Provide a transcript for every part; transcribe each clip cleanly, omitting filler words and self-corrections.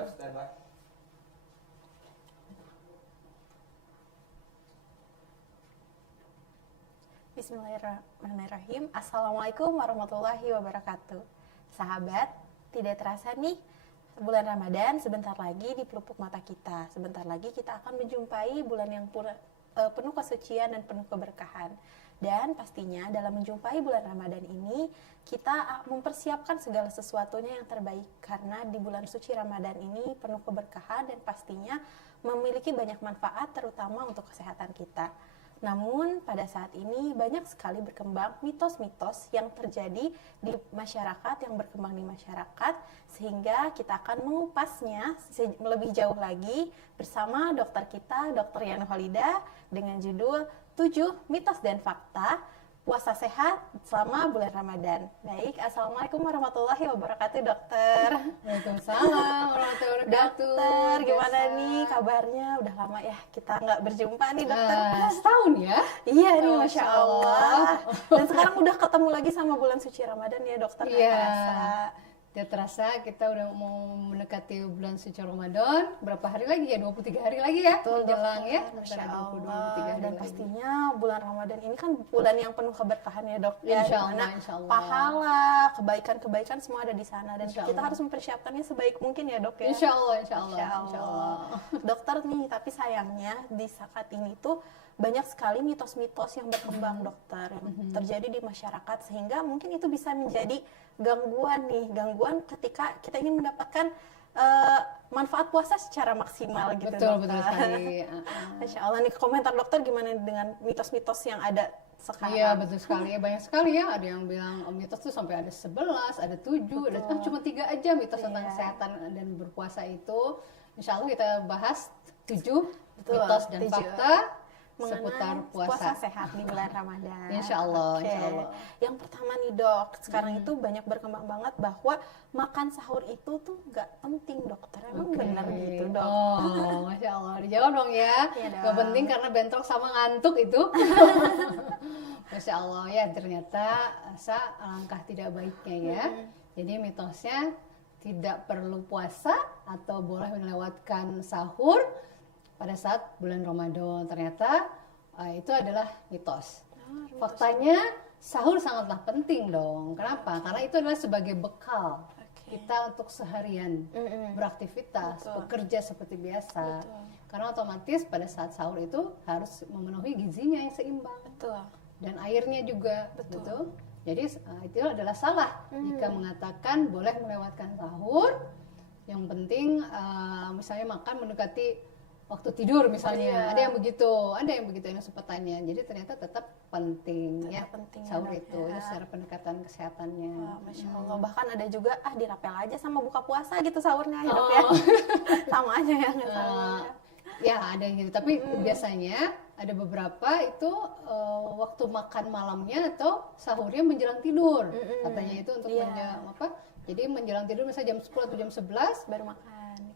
Siap, standby. Bismillahirrahmanirrahim. Assalamualaikum warahmatullahi wabarakatuh. Sahabat, tidak terasa nih bulan Ramadan sebentar lagi di pelupuk mata kita. Sebentar lagi kita akan menjumpai bulan yang penuh kesucian dan penuh keberkahan. Dan pastinya dalam menjumpai bulan Ramadan ini kita mempersiapkan segala sesuatunya yang terbaik, karena di bulan suci Ramadan ini penuh keberkahan dan pastinya memiliki banyak manfaat terutama untuk kesehatan kita. Namun pada saat ini banyak sekali berkembang mitos-mitos yang terjadi di masyarakat, yang berkembang di masyarakat, sehingga kita akan mengupasnya lebih jauh lagi bersama dokter kita, Dr. Yana Khalida, dengan judul 7 Mitos dan Fakta Puasa Sehat Selama Bulan Ramadan. Baik, Assalamualaikum warahmatullahi wabarakatuh, dokter. Waalaikumsalam warahmatullahi wabarakatuh. Dokter, gimana nih kabarnya? Udah lama ya kita nggak berjumpa nih, dokter. Setahun ya? Iya nih, Oh, Masya Allah. Dan sekarang udah ketemu lagi sama bulan suci Ramadan ya, dokter. Iya. Terasa. Tidak terasa kita udah mau mendekati bulan suci Ramadan. Berapa hari lagi ya? 23 hari lagi ya? Betul, menjelang ya? Masya Antara 22, Allah. 23 hari Dan lagi. pastinya bulan Ramadan ini kan bulan yang penuh keberkahan ya, dok. Ya, Insya dimana Allah, insya Allah. pahala, kebaikan-kebaikan semua ada di sana. Dan Insya kita Allah. harus mempersiapkannya sebaik mungkin ya, dok ya. Insya Allah, insya Allah. Masya Insya Allah. Allah. Dokter nih, tapi sayangnya di saat ini tuh banyak sekali mitos-mitos yang berkembang, dokter, yang terjadi di masyarakat, sehingga mungkin itu bisa menjadi gangguan ketika kita ingin mendapatkan manfaat puasa secara maksimal gitu, Betul, dokter. betul sekali. Masya Allah, nih komentar dokter gimana dengan mitos-mitos yang ada sekarang? Iya, betul sekali ya, banyak sekali ya. Ada yang bilang mitos tuh sampai ada 11, ada 7, ada cuma 3 aja mitos tentang Iya. kesehatan dan berpuasa itu. Insya Allah kita bahas 7 Betul, mitos dan 7 fakta mengenai seputar puasa puasa. sehat di bulan Ramadan. Insya Allah, Oke. insya Allah. Yang pertama nih, dok, sekarang itu banyak berkembang banget bahwa makan sahur itu tuh nggak penting, dokter. Emang Oke. benar gitu, dok? Oh, Masya Allah. Dijawab dong ya. Iya dong. Gak penting karena bentrok sama ngantuk itu. Masya Allah ya, ternyata alangkah tidak baiknya ya. Jadi mitosnya tidak perlu puasa atau boleh melewatkan sahur pada saat bulan Ramadan. Ternyata itu adalah mitos. Faktanya sahur sangatlah penting dong. Kenapa? Karena itu adalah sebagai bekal kita untuk seharian beraktivitas, Betul. bekerja seperti biasa. Betul. Karena otomatis pada saat sahur itu harus memenuhi gizinya yang seimbang Betul. dan airnya juga. Betul. Gitu. Jadi itu adalah salah jika mengatakan boleh melewatkan sahur. Yang penting misalnya makan mendekati waktu tidur misalnya. Iya. Ada yang begitu yang sempat tanya. Jadi ternyata tetap penting Tetap ya penting ya, sahur dok, itu ya. secara pendekatan kesehatannya. Wah, Masya Allah. Bahkan ada juga dirapel aja sama buka puasa gitu sahurnya, ya, dok ya. Sama aja ya, nggak sama. Ya ada yang gitu, tapi biasanya ada beberapa itu waktu makan malamnya atau sahurnya menjelang tidur. Katanya itu untuk Iya. Jadi menjelang tidur misalnya jam 10 atau jam 11, Baru makan.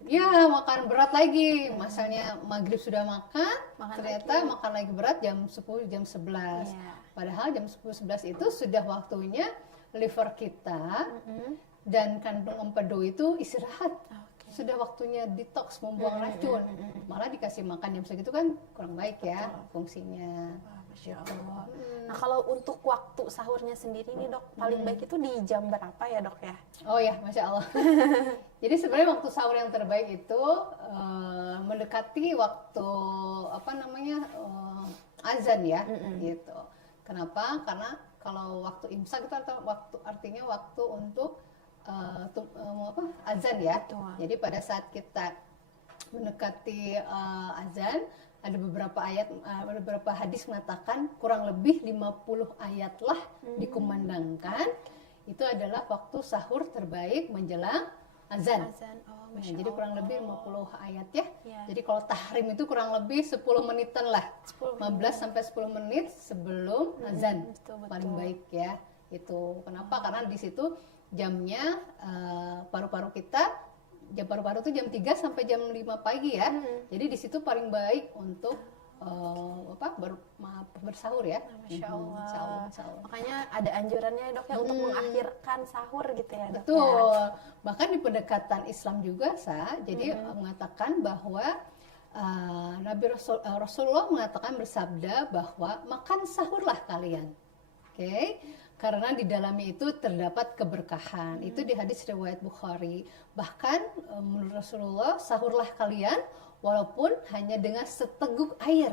ya makan berat lagi. Misalnya maghrib sudah makan, Makan ternyata makan lagi berat jam 10, jam 11. Iya. Padahal jam 10, 11 itu sudah waktunya liver kita dan kandung empedu itu istirahat. Sudah waktunya detox, membuang racun. Malah dikasih makan jam segitu kan kurang baik ya fungsinya. Wah, Masya Allah. Nah, kalau untuk waktu sahurnya sendiri nih, dok, paling baik itu di jam berapa ya, dok ya? Oh ya, Masya Allah. Jadi sebenarnya waktu sahur yang terbaik itu mendekati waktu azan ya, gitu. Kenapa? Karena kalau waktu imsak itu artinya waktu untuk azan ya. Betul. Jadi pada saat kita mendekati azan, ada beberapa hadis mengatakan kurang lebih 50 ayatlah dikumandangkan. Itu adalah waktu sahur terbaik menjelang azan. Azan. Oh, Nah, Masya jadi kurang Allah. lebih 50 ayat ya. Iya. Jadi kalau tahrim itu kurang lebih 10 menitan lah. 10 15 sampai 10 menit sebelum azan. betul, betul. Paling baik ya. Itu. Kenapa? Karena di situ jamnya paru-paru kita, jam paru-paru itu jam 3 sampai jam 5 pagi ya. Jadi di situ paling baik untuk bersahur ya. Masya Allah. Insya Allah, insya Allah. Makanya ada anjurannya dok ya untuk mengakhirkan sahur gitu ya dok. Betul. Bahkan di pendekatan Islam juga jadi mengatakan bahwa Rasulullah mengatakan bersabda bahwa makan sahurlah kalian. Oke. Karena di dalamnya itu terdapat keberkahan. Itu di hadis riwayat Bukhari. Bahkan menurut Rasulullah, sahurlah kalian walaupun hanya dengan seteguk air.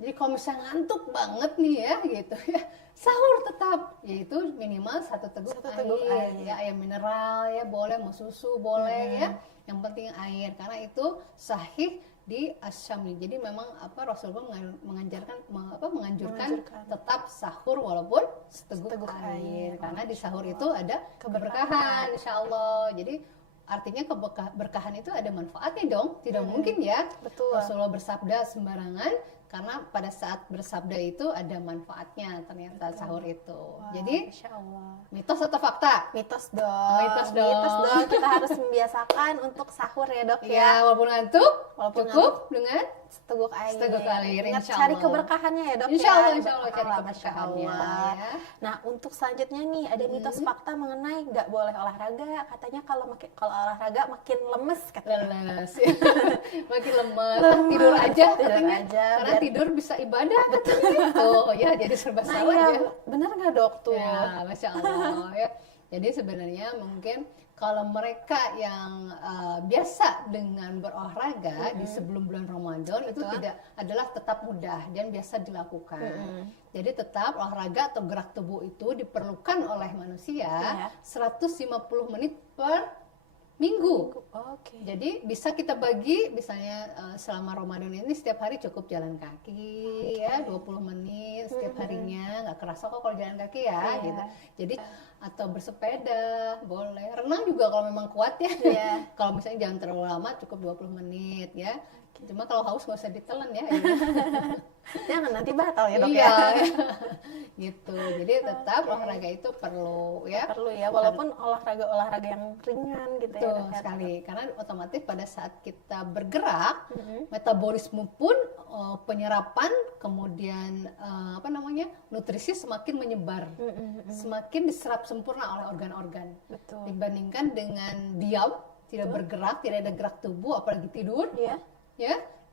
Jadi kalau misalnya ngantuk banget nih ya gitu ya, sahur tetap, yaitu minimal satu teguk air. Ya, air mineral ya boleh, mau susu boleh ya. Yang penting air, karena itu sahih di Asy-Syamli. Jadi memang Rasulullah menganjurkan tetap sahur walaupun seteguk air. Karena di sahur itu ada keberkahan insyaallah. Jadi artinya keberkahan itu ada manfaatnya dong. Tidak mungkin ya Betul. Rasulullah bersabda sembarangan, karena pada saat bersabda itu ada manfaatnya ternyata sahur itu. Wah, jadi Masya Allah. mitos atau fakta? Mitos dong. Mitos dong. Mitos dong. Kita harus membiasakan untuk sahur ya dok Ya, ya. walaupun ngantuk, Walaupun cukup dengan seteguk air. seteguk air, Ingat insya cari Allah. keberkahannya ya dok Insya ya. Allah cari Berpahala, Masya keberkahannya, Allah. ya. Nah untuk selanjutnya nih ada mitos fakta mengenai nggak boleh olahraga. Katanya kalau olahraga makin lemes katanya. Lemes, makin lemes, tidur aja katanya. Karena tidur bisa ibadah, betul. Oh ya, jadi serba Nah, salah iya, ya. bener nggak dok tuh? Ya, Masya Allah ya. Jadi sebenarnya mungkin kalau mereka yang biasa dengan berolahraga di sebelum bulan Ramadan itu adalah tetap mudah dan biasa dilakukan. Jadi tetap olahraga atau gerak tubuh itu diperlukan oleh manusia 150 menit per minggu. Oke. Jadi bisa kita bagi misalnya selama Ramadan ini setiap hari cukup jalan kaki ya 20 menit setiap harinya, nggak kerasa kok kalau jalan kaki ya gitu. Jadi atau bersepeda boleh, renang juga kalau memang kuat ya. Kalau misalnya jangan terlalu lama, cukup 20 menit ya. Cuma kalau haus nggak usah ditelan ya. Jangan nanti batal ya dok Iya, ya. gitu. Jadi tetap olahraga itu perlu ya. Perlu ya, walaupun olahraga yang ringan gitu ya. Betul dok ya. sekali, karena otomatis pada saat kita bergerak, metabolisme pun penyerapan, kemudian nutrisi semakin menyebar, semakin diserap sempurna oleh organ-organ. Betul. Dibandingkan dengan diam, tidak bergerak, tidak ada gerak tubuh, apalagi tidur, ya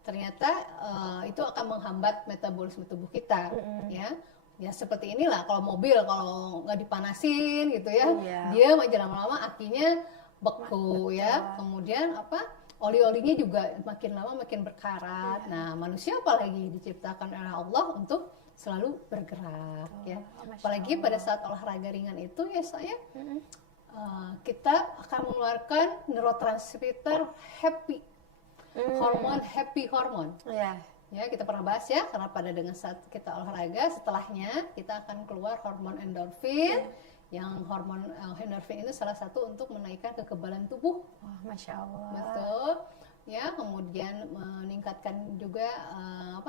ternyata itu akan menghambat metabolisme tubuh kita, ya. Ya seperti inilah kalau mobil kalau nggak dipanasin gitu ya, dia lama-lama akinya beku ya. Kemudian oli-olinya juga makin lama makin berkarat. Nah manusia apalagi diciptakan oleh Allah untuk selalu bergerak ya. Apalagi pada saat olahraga ringan itu ya kita akan mengeluarkan neurotransmitter happy, hormon happy hormon. Ya, kita pernah bahas ya, karena dengan saat kita olahraga, setelahnya kita akan keluar hormon endorfin. Yang hormon endorfin itu salah satu untuk menaikkan kekebalan tubuh. Wah, Masya Allah. Betul. Ya, kemudian meningkatkan juga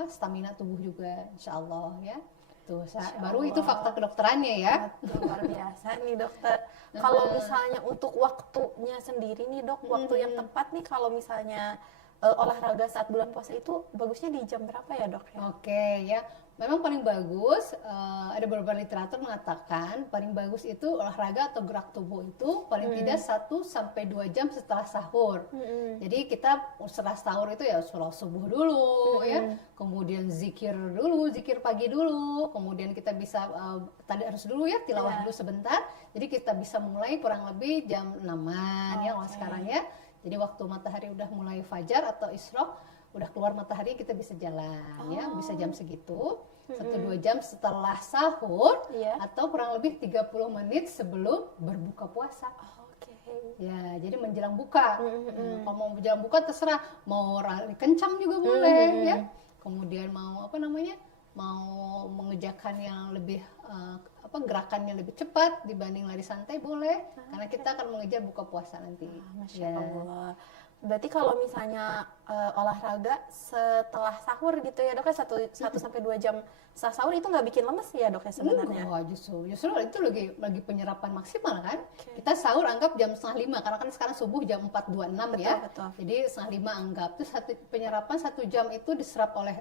stamina tubuh juga, insya Allah ya. Tuh, baru itu fakta kedokterannya ya. Betul, luar biasa nih dokter. Kalau misalnya untuk waktunya sendiri nih dok, waktu yang tepat nih kalau misalnya olahraga saat bulan puasa itu bagusnya di jam berapa ya dok? Oke ya, memang paling bagus ada beberapa literatur mengatakan paling bagus itu olahraga atau gerak tubuh itu paling tidak 1-2 jam setelah sahur. Jadi kita setelah sahur itu ya sholat subuh dulu ya, kemudian zikir pagi dulu, kemudian kita bisa tadarus dulu ya, tilawah dulu sebentar. Jadi kita bisa mulai kurang lebih jam 6-an ya kalau sekarang ya. Jadi waktu matahari udah mulai fajar atau isyraq, udah keluar matahari kita bisa jalan ya, bisa jam segitu. 1-2 jam setelah sahur atau kurang lebih 30 menit sebelum berbuka puasa. Ya, jadi menjelang buka. Kalau mau menjelang buka terserah, mau lari kencang juga boleh ya. Kemudian mau mau mengerjakan yang lebih gerakannya lebih cepat dibanding lari santai boleh, karena kita akan mengejar buka puasa nanti. Masya Allah. Berarti kalau misalnya olahraga setelah sahur gitu ya dok ya, 1 sampai 2 jam setelah sahur itu nggak bikin lemes ya dok ya sebenarnya? Wah, justru itu lagi penyerapan maksimal kan. Kita sahur anggap jam 4:30 karena kan sekarang subuh jam 4.26 ya. Betul. Jadi 4:30 anggap terus penyerapan 1 jam itu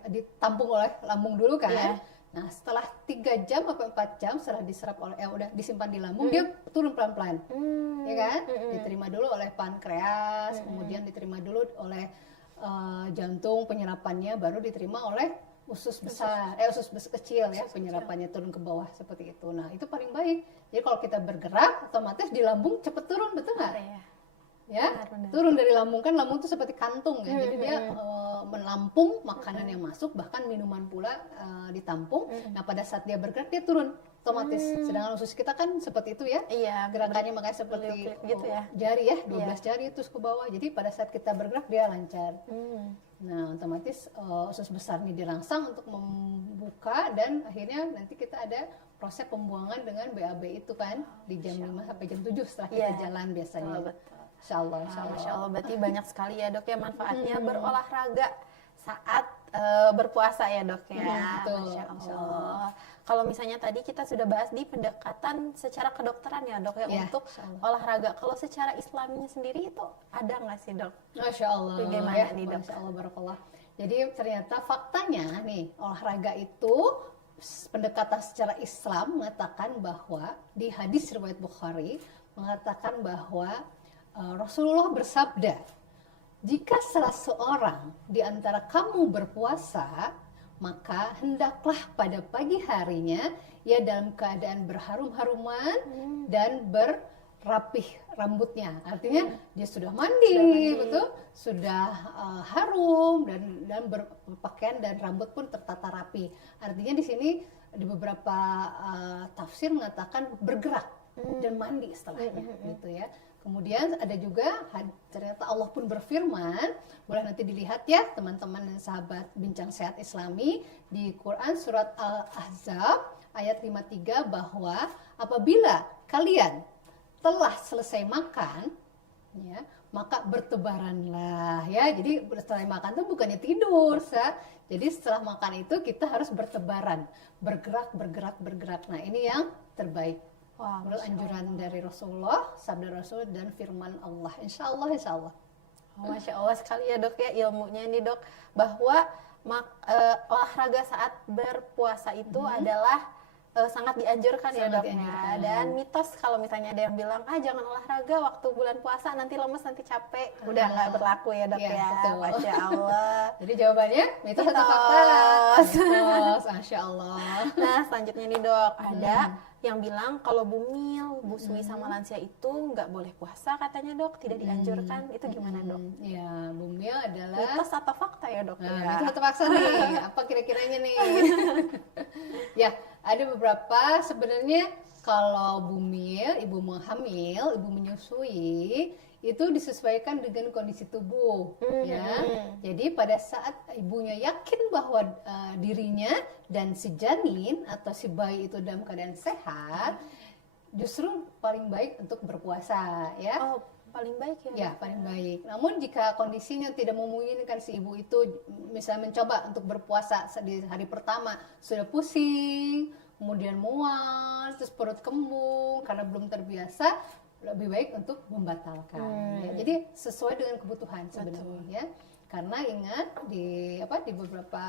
ditampung oleh lambung dulu kan. Iya. Nah, setelah 3 jam atau 4 jam setelah diserap oleh udah disimpan di lambung, dia turun pelan-pelan. Ya kan? Diterima dulu oleh pankreas, kemudian diterima dulu oleh jantung penyerapannya, baru diterima oleh usus kecil ya, penyerapannya turun ke bawah seperti itu. Nah, itu paling baik. Jadi kalau kita bergerak otomatis di lambung cepet turun, betul nggak? Ya, Benar. turun dari lambung, kan lambung itu seperti kantung ya, jadi dia menampung makanan yang masuk, bahkan minuman pula ditampung. Nah, pada saat dia bergerak dia turun otomatis. Sedangkan usus kita kan seperti itu ya, Iya, gerakannya makanya seperti gitu ya. jari ya, 12 jari terus ke bawah. Jadi pada saat kita bergerak dia lancar. Nah, otomatis usus besar ini dirangsang untuk membuka, dan akhirnya nanti kita ada proses pembuangan dengan BAB itu kan di jam 5 sampai jam 7 setelah kita jalan biasanya. Betul. Insya Allah. Masya Allah, berarti banyak sekali ya dok ya manfaatnya berolahraga saat berpuasa ya dok ya. Betul. Masya Allah. Kalau misalnya tadi kita sudah bahas di pendekatan secara kedokteran ya dok ya, untuk olahraga. Kalau secara Islaminya sendiri itu ada nggak sih dok? Masya Allah. Bagaimana nih dok? Masya Allah, barakallah. Jadi ternyata faktanya nih, olahraga itu pendekatan secara Islam mengatakan bahwa di hadis riwayat Bukhari mengatakan bahwa Rasulullah bersabda, jika salah seorang di antara kamu berpuasa, maka hendaklah pada pagi harinya ia dalam keadaan berharum-haruman dan berrapih rambutnya. Artinya dia sudah mandi, betul, sudah harum dan berpakaian dan rambut pun tertata rapi. Artinya di sini di beberapa tafsir mengatakan bergerak dan mandi setelahnya, gitu ya. Kemudian ada juga ternyata Allah pun berfirman, boleh nanti dilihat ya teman-teman dan sahabat Bincang Sehat Islami di Quran surat Al-Ahzab ayat 53, bahwa apabila kalian telah selesai makan, ya, maka bertebaranlah ya. Jadi setelah makan itu bukannya tidur, jadi setelah makan itu kita harus bertebaran, bergerak. Nah, ini yang terbaik. Wah, menurut anjuran dari Rasulullah, sabda Rasul dan firman Allah. Insya Allah. Masya Allah sekali ya dok ya ilmunya ini dok, bahwa olahraga saat berpuasa itu adalah sangat dianjurkan ya dok ya. Dan mitos kalau misalnya ada yang bilang jangan olahraga waktu bulan puasa, nanti lemes, nanti capek, udah nggak berlaku ya dok ya. Betul. Masya Allah. Jadi jawabannya mitos atau fakta? Mitos. Masya Allah. Nah selanjutnya nih dok, ada yang bilang kalau bumil, busui sama lansia itu nggak boleh puasa katanya dok, tidak dianjurkan. Itu gimana dok? Ya, bumil adalah Mitos atau fakta ya dok? mitos atau fakta nih? Apa kira-kiranya nih? Ya, ada beberapa sebenarnya. Kalau bumil, ibu hamil, ibu menyusui, itu disesuaikan dengan kondisi tubuh, ya. Jadi pada saat ibunya yakin bahwa dirinya dan si janin atau si bayi itu dalam keadaan sehat, justru paling baik untuk berpuasa, ya. Oh, paling baik ya? Ya, paling baik. Namun jika kondisinya tidak memungkinkan si ibu itu misalnya mencoba untuk berpuasa di hari pertama sudah pusing, kemudian mual, terus perut kembung karena belum terbiasa, lebih baik untuk membatalkan. Ya, jadi sesuai dengan kebutuhan sebenarnya, ya. Karena ingat di beberapa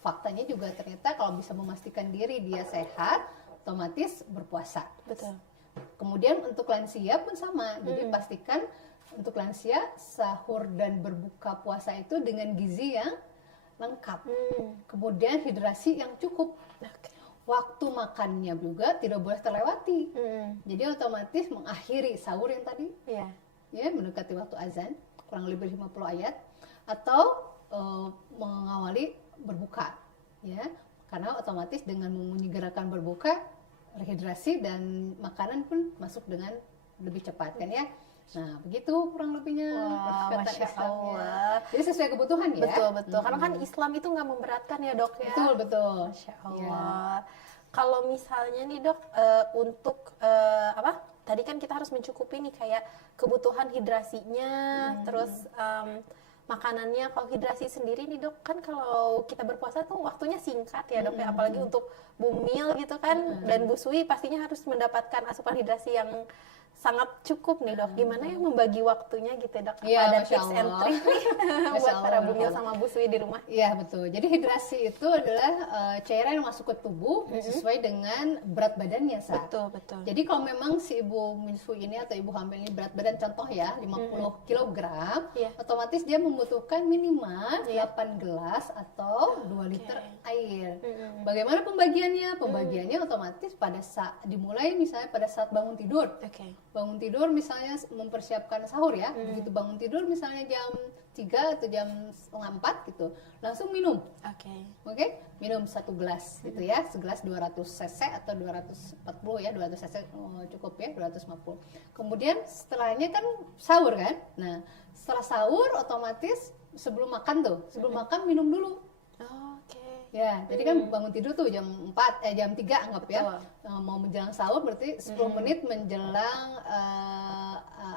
faktanya juga ternyata kalau bisa memastikan diri dia sehat, otomatis berpuasa. Betul. Kemudian untuk lansia pun sama. Jadi pastikan untuk lansia sahur dan berbuka puasa itu dengan gizi yang lengkap. Kemudian hidrasi yang cukup. Waktu makannya juga tidak boleh terlewati. Jadi otomatis mengakhiri sahur yang tadi, ya, mendekati waktu azan, kurang lebih 50 ayat, atau mengawali berbuka, ya, karena otomatis dengan menyegerakan berbuka, rehidrasi dan makanan pun masuk dengan lebih cepat, kan ya. Nah, begitu kurang lebihnya. Wah, Masya Allah. Jadi sesuai kebutuhan ya. Betul. Karena kan Islam itu nggak memberatkan ya dok ya. Betul. Masya Allah. Kalau misalnya nih dok, untuk tadi kan kita harus mencukupi nih kayak kebutuhan hidrasinya, terus makanannya. Kalau hidrasi sendiri nih dok, kan kalau kita berpuasa tuh waktunya singkat ya dok ya, apalagi untuk bumil gitu kan, dan busui pastinya harus mendapatkan asupan hidrasi yang sangat cukup nih dok. Gimana ya membagi waktunya gitu dok? Apa Iya, ada Masya tips and Allah. trick nih Masya buat Allah, para Masya bumil Allah. sama busui di rumah? Iya betul. Jadi hidrasi itu adalah cairan yang masuk ke tubuh sesuai dengan berat badannya Sa. Betul. Jadi kalau memang si ibu menyusui ini atau ibu hamil ini berat badan contoh ya 50 kg, Iya. otomatis dia membutuhkan minimal 8 gelas atau 2 liter air. Bagaimana pembagiannya? Pembagiannya otomatis pada saat dimulai misalnya pada saat bangun tidur. Oke. Bangun tidur misalnya mempersiapkan sahur ya, begitu bangun tidur misalnya jam 3 atau jam setengah 4 gitu, langsung minum. Oke, minum 1 gelas gitu ya, segelas 200 cc atau 240 ya, 200 cc cukup ya, 250. Kemudian setelahnya kan sahur kan, nah setelah sahur otomatis sebelum makan makan minum dulu. Ya, jadi kan bangun tidur tuh jam 3 anggap ya. Mau menjelang sahur berarti 10 menit menjelang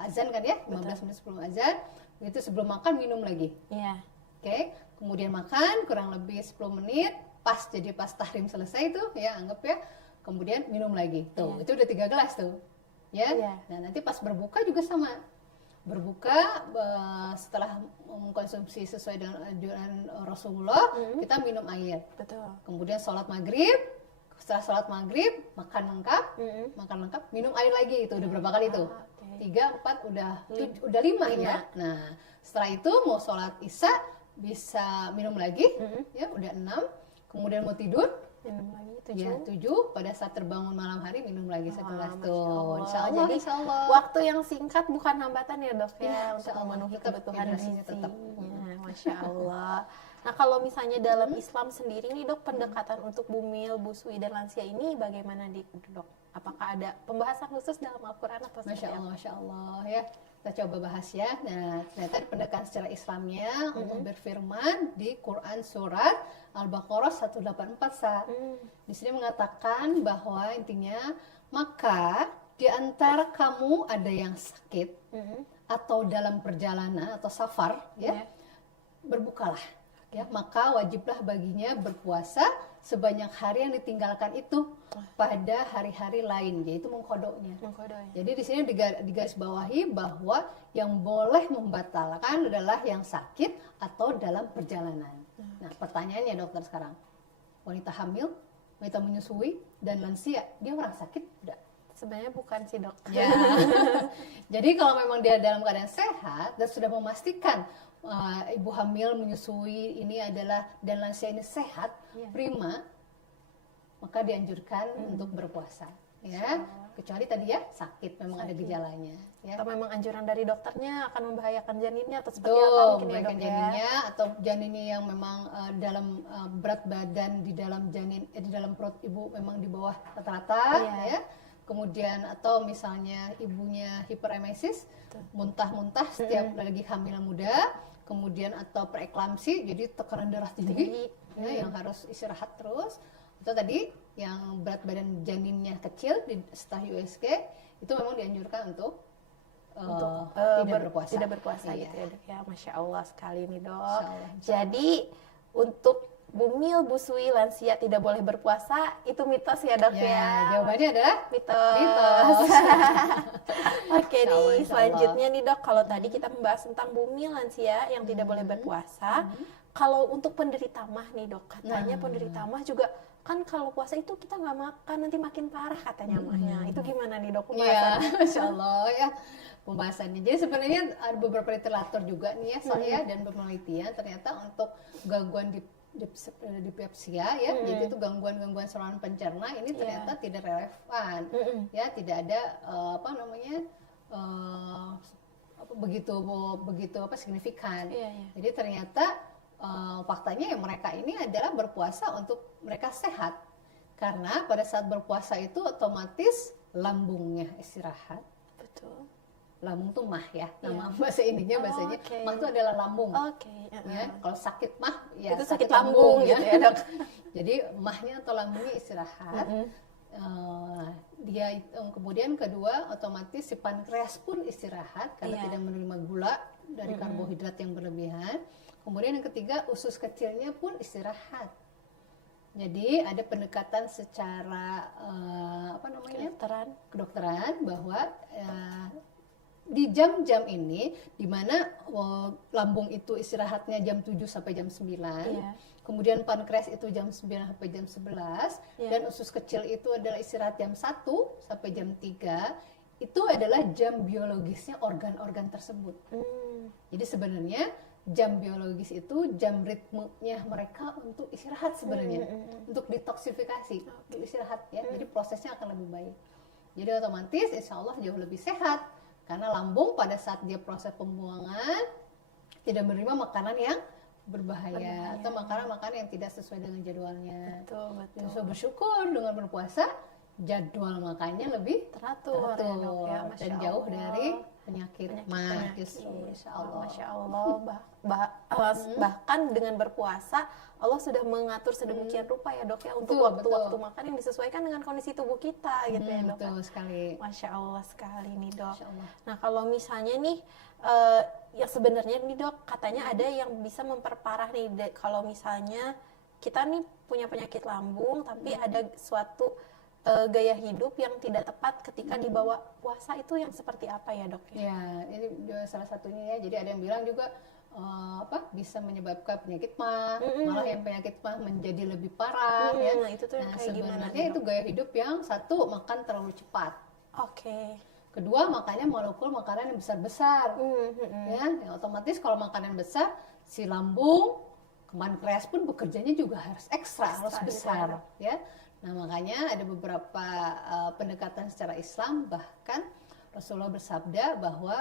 azan kan ya, 15 menit sebelum azan. Itu sebelum makan minum lagi. Iya. Oke, kemudian makan kurang lebih 10 menit, pas tahrim selesai tuh ya, anggap ya. Kemudian minum lagi. Tuh, itu udah 3 gelas tuh. Ya. Iya. Nah, nanti pas berbuka juga sama. Berbuka setelah mengkonsumsi sesuai dengan anjuran Rasulullah, kita minum air. Betul. Kemudian sholat maghrib, setelah sholat maghrib makan lengkap, minum air lagi. Itu udah berapa kali tuh? 3, 4, udah 5 ya. Nah setelah itu mau sholat isya bisa minum lagi, ya udah 6. Kemudian mau tidur Minum lagi 7. ya 7. Pada saat terbangun malam hari minum lagi segelas Masya tuh. Allah. Insyaallah, Jadi, insyaallah. waktu yang singkat bukan hambatan ya dok ya, Iya, untuk insya Allah. memenuhi Tetap kebutuhan hidrasinya gizinya. tetap. Masya Allah. Nah kalau misalnya dalam Islam sendiri nih dok, pendekatan untuk bumil, busui dan lansia ini bagaimana dok? Apakah ada pembahasan khusus dalam Al-Quran atau seperti apa? Masya Allah ya. Kita coba bahas ya. Nah, ternyata pendekatan secara Islamnya Allah berfirman di Quran surat Al-Baqarah 184 Sa. Di sini mengatakan bahwa intinya maka di antara kamu ada yang sakit atau dalam perjalanan atau safar ya, berbukalah ya, maka wajiblah baginya berpuasa sebanyak hari yang ditinggalkan itu pada hari-hari lain, yaitu mengkodoknya. Jadi di sini digarisbawahi bahwa yang boleh membatalkan adalah yang sakit atau dalam perjalanan. Nah, pertanyaannya dokter sekarang, wanita hamil, wanita menyusui, dan lansia, dia orang sakit tidak? Sebenarnya bukan sih dok. Ya. Jadi kalau memang dia dalam keadaan sehat dan sudah memastikan ibu hamil menyusui ini adalah dan lansia ini sehat, prima, maka dianjurkan untuk berpuasa. Ya, kecuali tadi ya sakit, memang ada gejalanya. Ya. Atau memang anjuran dari dokternya akan membahayakan janinnya atau seperti apa Tuh, mungkin ya membahayakan dok ya? janinnya atau janinnya yang memang dalam berat badan di dalam janin di dalam perut ibu memang di bawah rata-rata, ya. Kemudian atau misalnya ibunya hiperemesis, muntah-muntah setiap lagi hamil muda, kemudian atau preeklamsi, jadi tekanan darah tinggi, ya, yang harus istirahat terus. Atau tadi yang berat badan janinnya kecil setelah USG, itu memang dianjurkan untuk tidak berpuasa. Gitu ya dok ya. Masya Allah sekali nih dok. Insya Allah. Jadi untuk bumil, busui, lansia tidak boleh berpuasa, itu mitos ya dok ya? Jawabannya adalah mitos. Oke Insya Allah, nih, insya selanjutnya nih dok, kalau tadi kita membahas tentang bumil, lansia yang tidak boleh berpuasa, kalau untuk penderita MAH nih dok, katanya penderita MAH juga kan kalau puasa itu kita nggak makan, nanti makin parah katanya MAH-nya. Itu gimana nih dok pembahasannya? Iya, Masya Allah ya pembahasannya. Jadi sebenarnya ada beberapa literatur juga nih ya saya dan penelitian ternyata untuk gangguan dispepsia ya, jadi itu gangguan saluran pencerna ini ternyata tidak relevan, ya tidak ada begitu signifikan. Jadi ternyata faktanya ya mereka ini adalah berpuasa untuk mereka sehat, karena pada saat berpuasa itu otomatis lambungnya istirahat. Betul. Lambung tuh mah ya, nama bahasa ininya bahasanya mah itu adalah lambung. Ya, kalau sakit mah ya itu sakit lambung gitu ya dok. Jadi mahnya atau lambungnya istirahat. Kemudian kedua, otomatis si pankreas pun istirahat karena Iya. tidak menerima gula dari karbohidrat yang berlebihan. Kemudian yang ketiga, usus kecilnya pun istirahat. Jadi ada pendekatan secara kedokteran bahwa di jam-jam ini di mana lambung itu istirahatnya jam 7 sampai jam 9. Iya. Kemudian pankreas itu jam 9 sampai jam 11 Iya. dan usus kecil itu adalah istirahat jam 1 sampai jam 3. Itu adalah jam biologisnya organ-organ tersebut. Jadi sebenarnya jam biologis itu jam ritmenya mereka untuk istirahat sebenarnya, untuk detoksifikasi, untuk istirahat ya. Jadi prosesnya akan lebih baik. Jadi otomatis insya Allah jauh lebih sehat karena lambung pada saat dia proses pembuangan tidak menerima makanan yang berbahaya atau makanan-makanan yang tidak sesuai dengan jadwalnya. Betul. Dan so bersyukur dengan berpuasa jadwal makannya lebih Teratur ya, Dok, ya. Masya dan jauh Allah. dari penyakit mah justru insya Allah. Masya Allah. Bahkan dengan berpuasa Allah sudah mengatur sedemikian rupa ya, Dok, ya, untuk Betul, waktu-waktu betul. makan yang disesuaikan dengan kondisi tubuh kita gitu ya, Dok. Betul sekali. Masya Allah sekali nih, Dok. Masya Allah. Nah, kalau misalnya nih yang sebenarnya nih, Dok, katanya ada yang bisa memperparah nih kalau misalnya kita nih punya penyakit lambung tapi ada suatu gaya hidup yang tidak tepat ketika dibawa puasa, itu yang seperti apa ya, Dok? Ya, ini juga salah satunya ya. Jadi ada yang bilang juga bisa menyebabkan penyakit mah, malah yang penyakit mah menjadi lebih parah ya. Nah, itu tuh yang kayak gimana, sebenarnya itu Dok? gaya hidup yang satu, makan terlalu cepat. Oke. Kedua, makannya molekul makanan yang besar-besar. Ya, otomatis kalau makanan besar, si lambung, pankreas pun bekerjanya juga harus ekstra harus gitu besar ya. Nah, makanya ada beberapa pendekatan secara Islam, bahkan Rasulullah bersabda bahwa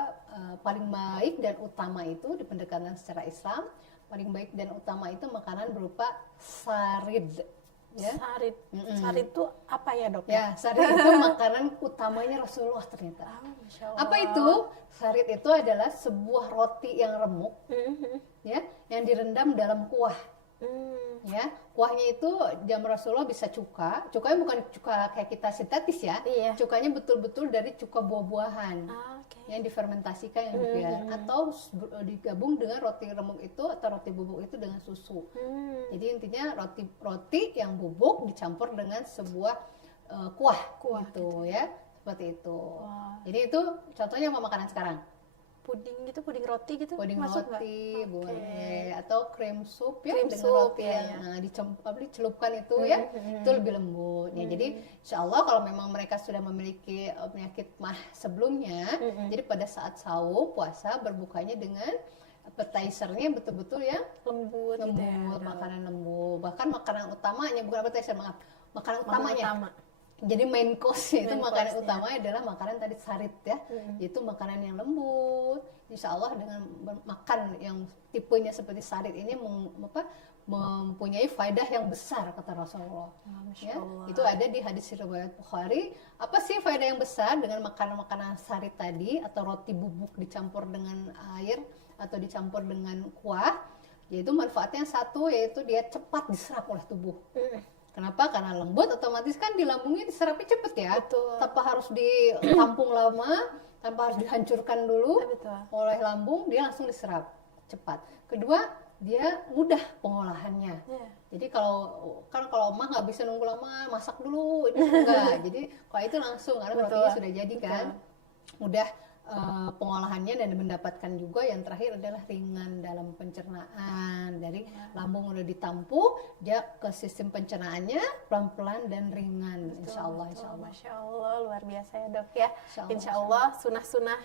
paling baik dan utama itu di pendekatan secara Islam, paling baik dan utama itu makanan berupa sarid. Ya. Sarid. Sarid itu apa ya, Dok? Ya, sarid itu makanan utamanya Rasulullah ternyata. Masya Allah. Apa itu? Sarid itu adalah sebuah roti yang remuk, ya, yang direndam dalam kuah. Ya, kuahnya itu zaman Rasulullah bisa cukanya bukan cuka kayak kita sintetis ya. Iya. Cukanya betul-betul dari cuka buah-buahan Oke. yang difermentasikan yang juga atau digabung dengan roti remuk itu atau roti bubuk itu dengan susu. Jadi intinya roti yang bubuk dicampur dengan sebuah kuah gitu ya, seperti itu. Wah. Jadi itu contohnya apa makanan sekarang? Puding gitu, puding roti gitu Puding masuk nggak? roti, Oke. boleh, atau cream soup ya, Cream dengan soup, roti ya, yang ya. dicelupkan itu ya, itu lebih lembut. Ya, jadi insya Allah kalau memang mereka sudah memiliki penyakit mah sebelumnya, jadi pada saat sahur puasa berbukanya dengan appetizer-nya betul-betul yang Lembut, gitu ya, lembut, Dok. makanan lembut, bahkan makanan utamanya bukan appetizer, maaf, makanan Makanan utamanya. utama. Jadi main course-nya itu Main makanan course-nya. utamanya adalah makanan tadi sarit ya, yaitu makanan yang lembut. Insya Allah dengan makan yang tipenya seperti sarit ini mempunyai faedah yang besar kata Rasulullah. Masya Ya, Allah. itu ada di hadis riwayat Bukhari. Apa sih faedah yang besar dengan makanan-makanan sarit tadi atau roti bubuk dicampur dengan air atau dicampur dengan kuah? Yaitu manfaatnya satu, yaitu dia cepat diserap oleh tubuh. Kenapa? Karena lembut, otomatis kan di lambungnya diserapnya cepet ya. Betul. Tanpa harus ditampung lama, tanpa harus dihancurkan dulu Betul. oleh lambung, dia langsung diserap cepat. Kedua, dia mudah pengolahannya. Iya. Jadi kalau mah nggak bisa nunggu lama, masak dulu, ini enggak. Jadi kalau itu langsung karena Betul. rotinya sudah jadi kan, Betul. mudah pengolahannya dan mendapatkan juga. Yang terakhir adalah ringan dalam pencernaan. Dari lambung udah ditampung, dia ke sistem pencernaannya pelan-pelan dan ringan. Insya Allah, insya Allah. Masya Allah, luar biasa ya, Dok ya. Insya Allah, Insya Allah sunah-sunah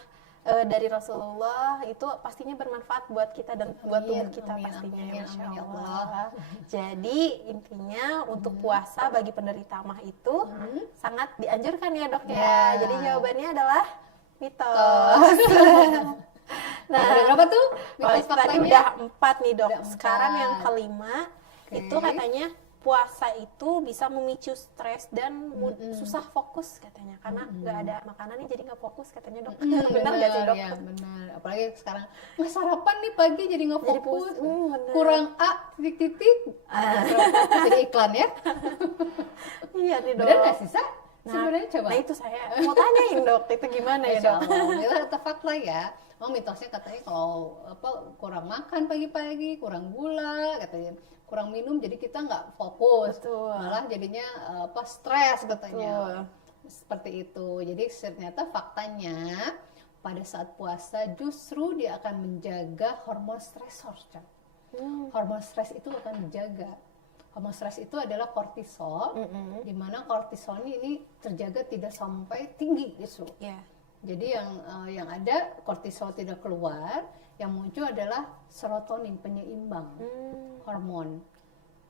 dari Rasulullah itu pastinya bermanfaat buat kita dan buat tubuh kita amin, pastinya. amin, Ya, Masya amin, ya Allah. Jadi intinya untuk puasa bagi penderita mah itu sangat dianjurkan ya, Dok ya. Ya. Jadi jawabannya adalah mitos. Nah, ada berapa tuh? Kalau Mitos tadi faktanya? udah 4 nih, Dok. Udah 4. Sekarang yang kelima Oke. itu katanya puasa itu bisa memicu stres dan susah fokus katanya, karena nggak ada makanannya jadi nggak fokus katanya dok. Benar nggak sih dok? Ya benar. Apalagi sekarang nggak sarapan nih pagi jadi nggak Jadi fokus. bener. Kurang A titik-titik. Jadi iklan ya. Iya nih dok. Benar nggak sih Sa? Sebenarnya coba. Nah itu saya mau tanyain dok, itu gimana ya Masya dok? Allah. Itu ada fakta ya. Oh mitosnya katanya kalau kurang makan pagi-pagi, kurang gula, katanya kurang minum, jadi kita nggak fokus, Betul. malah jadinya stres katanya. Betul. Seperti itu. Jadi ternyata faktanya pada saat puasa justru dia akan menjaga hormon stresor. Hormon stres itu akan dijaga. Hormon stres itu adalah kortisol, di mana kortisol ini terjaga tidak sampai tinggi justru. Iya. Jadi yang ada kortisol tidak keluar, yang muncul adalah serotonin, penyeimbang hormon,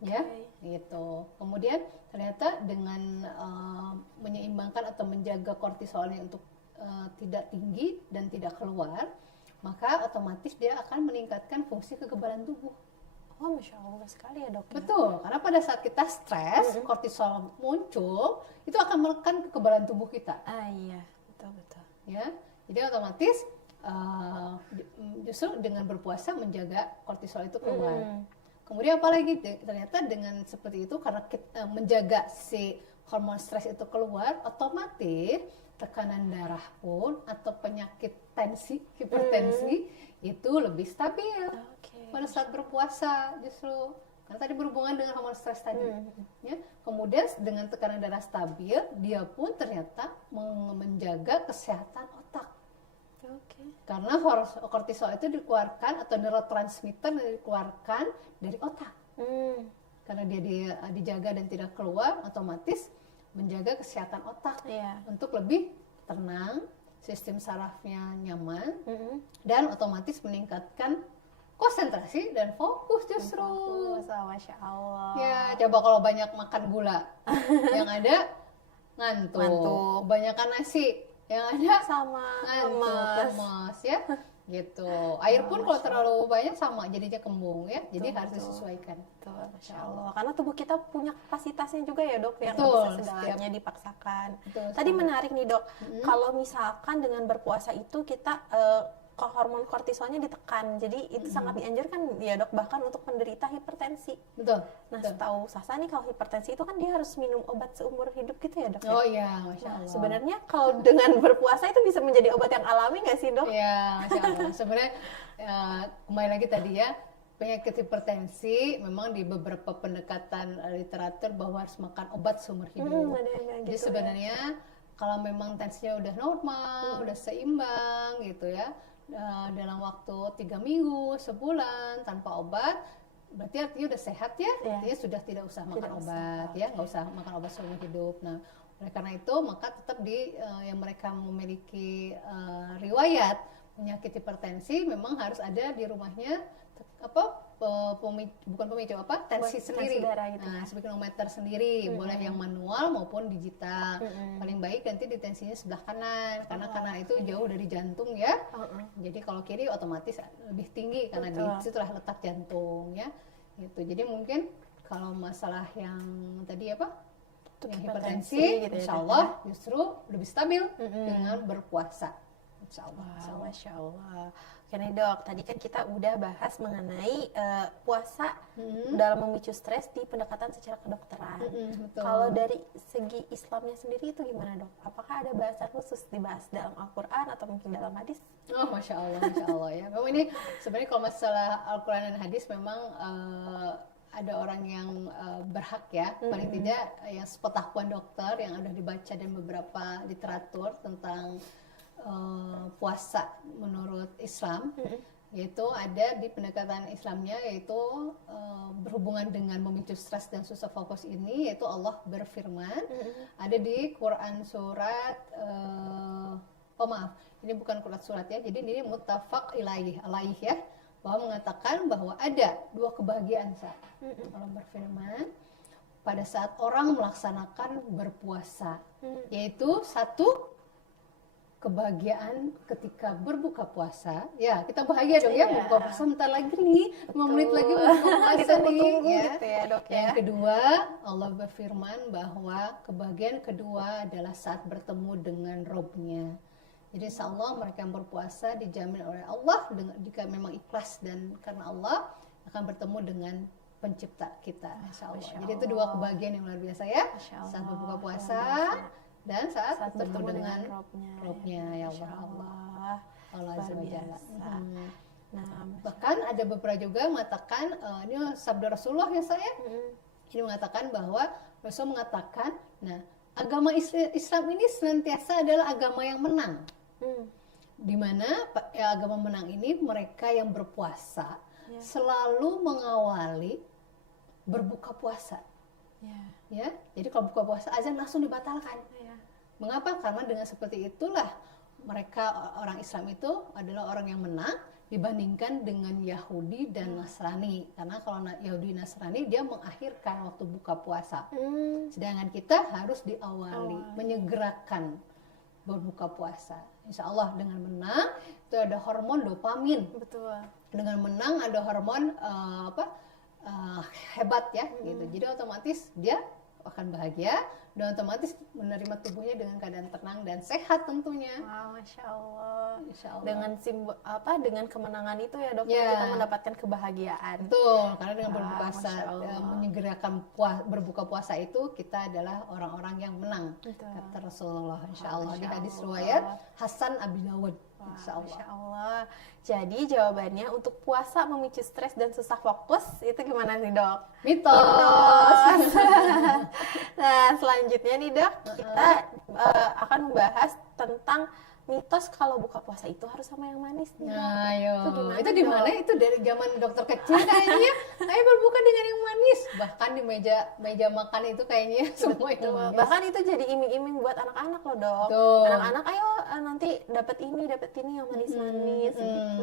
ya, gitu. Kemudian ternyata dengan menyeimbangkan atau menjaga kortisolnya untuk tidak tinggi dan tidak keluar, maka otomatis dia akan meningkatkan fungsi kekebalan tubuh. Oh, Masya Allah sekali ya dok. Betul, karena pada saat kita stres, kortisol muncul, itu akan menekan kekebalan tubuh kita. Ah iya, betul. Ya, jadi otomatis justru dengan berpuasa menjaga kortisol itu keluar. Kemudian apalagi ternyata dengan seperti itu, karena kita menjaga si hormon stres itu keluar, otomatis tekanan darah pun atau penyakit tensi, hipertensi itu lebih stabil pada saat berpuasa justru. Karena tadi berhubungan dengan hormon stres tadi. Ya. Kemudian dengan tekanan darah stabil, dia pun ternyata menjaga kesehatan otak. Karena kortisol itu dikeluarkan atau neurotransmitter dikeluarkan dari otak. Karena dia dijaga dan tidak keluar, otomatis menjaga kesehatan otak untuk lebih tenang, sistem sarafnya nyaman, dan otomatis meningkatkan konsentrasi dan fokus justru. Masya Allah. Ya, coba kalau banyak makan gula, yang ada ngantuk. Kebanyakan nasi, yang ada sama lemas ya. Gitu. Air pun kalau terlalu banyak sama jadinya kembung ya. Jadi harus disesuaikan. Betul, Masya Allah. Karena tubuh kita punya kapasitasnya juga ya dok, yang Betul, bisa segalanya dipaksakan. Betul, Tadi menarik nih dok, kalau misalkan dengan berpuasa itu kita hormon kortisolnya ditekan, jadi itu sangat dianjurkan ya dok, bahkan untuk penderita hipertensi. Betul. Nah, setahu Sasa nih kalau hipertensi itu kan dia harus minum obat seumur hidup gitu ya dok? Oh iya, Masya Allah. Sebenarnya kalau dengan berpuasa itu bisa menjadi obat yang alami nggak sih dok? Iya, Masya Allah. Sebenarnya kembali lagi tadi ya, penyakit hipertensi memang di beberapa pendekatan literatur bahwa harus makan obat seumur hidup. Jadi sebenarnya kalau memang tensinya udah normal, udah seimbang gitu ya, dalam waktu 3 minggu, sebulan tanpa obat, berarti artinya udah sehat ya, artinya sudah tidak usah makan obat ya, nggak usah makan obat seumur hidup. Nah, oleh karena itu maka tetap yang mereka memiliki riwayat penyakit hipertensi memang harus ada di rumahnya bukan pemicu tensi sendiri, gitu. Nah spirometer sendiri, boleh yang manual maupun digital. Paling baik nanti di tensinya sebelah kanan, karena itu jauh dari jantung ya. Jadi kalau kiri otomatis lebih tinggi karena di situlah letak jantung ya. Gitu. Jadi mungkin kalau masalah yang tadi yang hipertensi, gitu insya Allah justru lebih stabil dengan berpuasa. Insya Allah. Masya Allah. Oke nih dok, tadi kan kita udah bahas mengenai puasa dalam memicu stres di pendekatan secara kedokteran. Kalau dari segi Islamnya sendiri itu gimana dok? Apakah ada bahasan khusus dibahas dalam Al-Quran atau mungkin dalam hadis? Oh Masya Allah ya. Memang ini sebenarnya kalau masalah Al-Quran dan hadis memang ada orang yang berhak ya, paling tidak yang sepengetahuan dokter yang ada dibaca dan beberapa literatur tentang puasa menurut Islam, yaitu ada di pendekatan Islamnya, yaitu berhubungan dengan memicu stres dan susah fokus ini, yaitu Allah berfirman, ada di Quran surat ini bukan Quran surat ya, jadi ini muttafaq alaih ya, bahwa mengatakan bahwa ada 2 kebahagiaan saat Allah berfirman pada saat orang melaksanakan berpuasa, yaitu 1 kebahagiaan ketika berbuka puasa. Ya, kita bahagia dong ya, Iya. berbuka puasa bentar lagi nih, 5 menit lagi berbuka puasa nih. Ditunggu-tunggu Ya. gitu ya dok ya. Yang kedua, Allah berfirman bahwa kebahagiaan kedua adalah saat bertemu dengan Robnya. Jadi insya Allah mereka yang berpuasa dijamin oleh Allah jika memang ikhlas dan karena Allah akan bertemu dengan pencipta kita, insya Allah. Masya Jadi itu Allah. dua kebahagiaan yang luar biasa ya. Masya Allah, Saat berbuka luar puasa biasa. dan saat Saat bertemu dengan Robnya. Robnya, ya Masya Allah. Allah. Allah Luar Azza wa Jalla. biasa. Nah, Bahkan ada beberapa juga mengatakan ini sabda Rasulullah ya saya. Ini mengatakan bahwa Rasul mengatakan, nah agama Islam ini senantiasa adalah agama yang menang. Di mana agama menang ini mereka yang berpuasa selalu mengawali berbuka puasa. Ya, jadi kalau buka puasa azan langsung dibatalkan. Mengapa? Karena dengan seperti itulah mereka orang Islam itu adalah orang yang menang dibandingkan dengan Yahudi dan Nasrani. Karena kalau Yahudi Nasrani dia mengakhirkan waktu buka puasa. Sedangkan kita harus diawali, menyegerakan berbuka puasa. Insya Allah dengan menang itu ada hormon dopamin. betul. Dengan menang ada hormon hebat ya gitu. Jadi otomatis dia akan bahagia dan otomatis menerima tubuhnya dengan keadaan tenang dan sehat tentunya. Wah, Masya Allah. Insya Allah. Dengan dengan kemenangan itu ya dok, Ya. kita mendapatkan kebahagiaan. Betul, karena dengan Wah, berpuasa, Masya Allah. menyegerakan berbuka puasa itu kita adalah orang-orang yang menang. Betul. Kata Rasulullah, insya Allah di Masya hadis Allah. riwayat Hasan Abi Dawud. Wah, Insya Allah. Masya Allah. Jadi jawabannya untuk puasa memicu stres dan susah fokus itu gimana nih dok? Mitos. Nah selanjutnya nih dok, kita akan membahas tentang mitos kalau buka puasa itu harus sama yang manis nih. Nah, ayo. gimana, Itu di mana? Dok? Itu dari zaman dokter kecil kayaknya. Ayo berbuka dengan yang manis. Bahkan di meja makan itu kayaknya semua itu Betul. manis. Bahkan itu jadi iming-iming buat anak-anak loh dok. Betul. Anak-anak ayo nanti dapat ini yang manis-manis.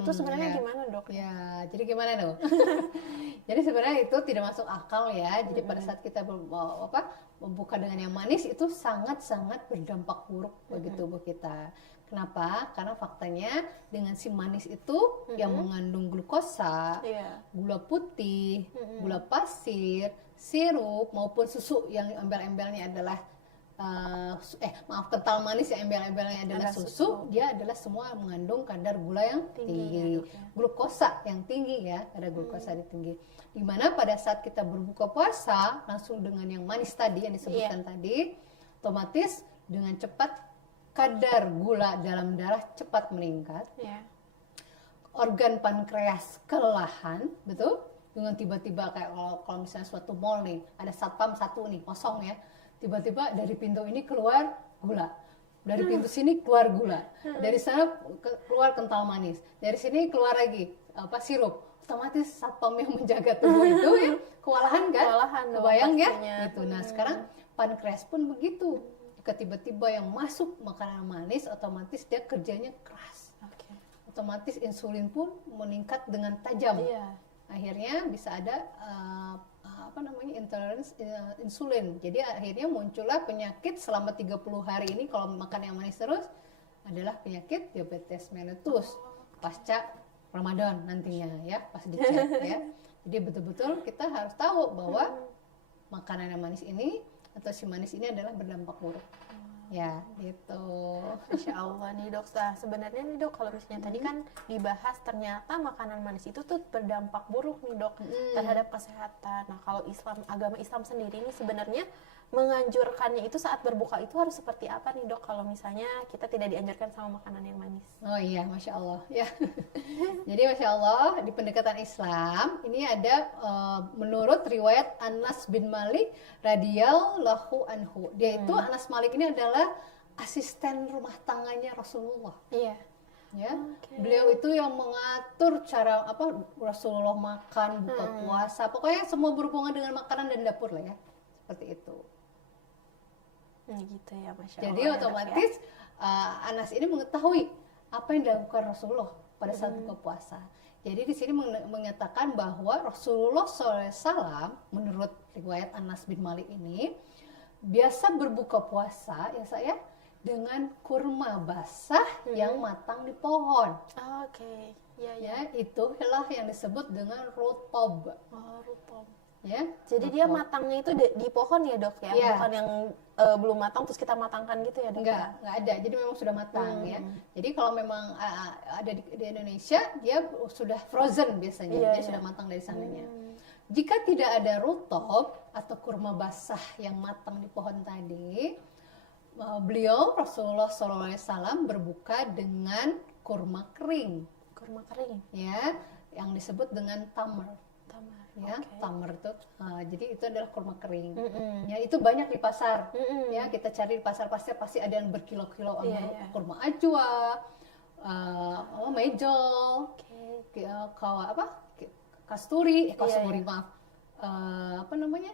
Itu sebenarnya ya. gimana dok? Ya, jadi gimana dong? Jadi sebenarnya itu tidak masuk akal ya. Jadi pada saat kita membuka dengan yang manis itu sangat-sangat berdampak buruk bagi tubuh kita. Kenapa? Karena faktanya dengan si manis itu yang mengandung glukosa, Iya. gula putih, gula pasir, sirup maupun susu yang embel-embelnya adalah kental manis yang embel-embelnya adalah Ada susu, dia adalah semua mengandung kadar gula yang Tinggi, tinggi, ya, dok, ya. glukosa yang tinggi ya, kadar glukosa yang tinggi. Dimana pada saat kita berbuka puasa langsung dengan yang manis tadi yang disebutkan tadi, otomatis dengan cepat kadar gula dalam darah cepat meningkat, Iya. organ pankreas kelelahan, betul? Dengan tiba-tiba kayak kalau misalnya suatu mall nih, ada satpam satu nih kosong ya, tiba-tiba dari pintu ini keluar gula, dari pintu sini keluar gula, dari sana keluar kental manis, dari sini keluar lagi sirup, otomatis satpam yang menjaga tubuh itu ya kewalahan kan? Kewalahan dong Kebayang ya? pastinya. Gitu. Nah sekarang pankreas pun begitu, jika tiba-tiba yang masuk makanan manis, otomatis dia kerjanya keras. Oke. Otomatis insulin pun meningkat dengan tajam. Iya. Akhirnya bisa ada intoleransi insulin. Jadi akhirnya muncullah penyakit selama 30 hari ini kalau makan yang manis terus adalah penyakit diabetes mellitus pasca Ramadan nantinya ya, pas dicek ya. Jadi betul-betul kita harus tahu bahwa makanan yang manis ini atau si manis ini adalah berdampak buruk. Ya, gitu. Masya Allah nih dok. Nah, sebenarnya nih dok, kalau misalnya tadi kan dibahas ternyata makanan manis itu tuh berdampak buruk nih dok terhadap kesehatan. Nah, kalau agama Islam sendiri ini sebenarnya menganjurkannya itu saat berbuka itu harus seperti apa nih dok? Kalau misalnya kita tidak dianjurkan sama makanan yang manis. Oh iya, Masya Allah ya. Jadi Masya Allah di pendekatan Islam ini ada menurut riwayat Anas bin Malik radhiyallahu anhu. Dia itu Anas Malik ini adalah asisten rumah tangganya Rasulullah. Iya. Ya, beliau itu yang mengatur cara Rasulullah makan, buka puasa, pokoknya semua berhubungan dengan makanan dan dapur lah ya, seperti itu. Gitu ya, Masya Jadi Allah. otomatis Anas ini mengetahui apa yang dilakukan Rasulullah pada saat buka puasa. Jadi di sini menyatakan bahwa Rasulullah SAW menurut riwayat Anas bin Malik ini biasa berbuka puasa ya saya dengan kurma basah yang matang di pohon. Oke. Ya, ya. Ya, itulah yang disebut dengan rutob. Oh, rutob. Ya, Jadi dia rutob. matangnya itu di pohon ya, Dok ya? Iya. Bukan yang belum matang terus kita matangkan gitu ya, Dok? Enggak ada. Jadi memang sudah matang ya. Jadi kalau memang ada di Indonesia, dia sudah frozen biasanya, Iya, dia iya. sudah matang dari sananya. Jika tidak ada rutob atau kurma basah yang matang di pohon tadi, beliau Rasulullah SAW berbuka dengan kurma kering, Kurma kering. ya, yang disebut dengan tamar. Tamar. Ya, Oke. tamar itu, jadi itu adalah kurma kering. Mm-mm. Ya, itu banyak di pasar. Mm-mm. Ya, kita cari di pasar pasti ada yang berkilo-kilo, Iya, iya. kurma ajwa, mejol, Oke. kasturi, Iya. maaf. Apa namanya?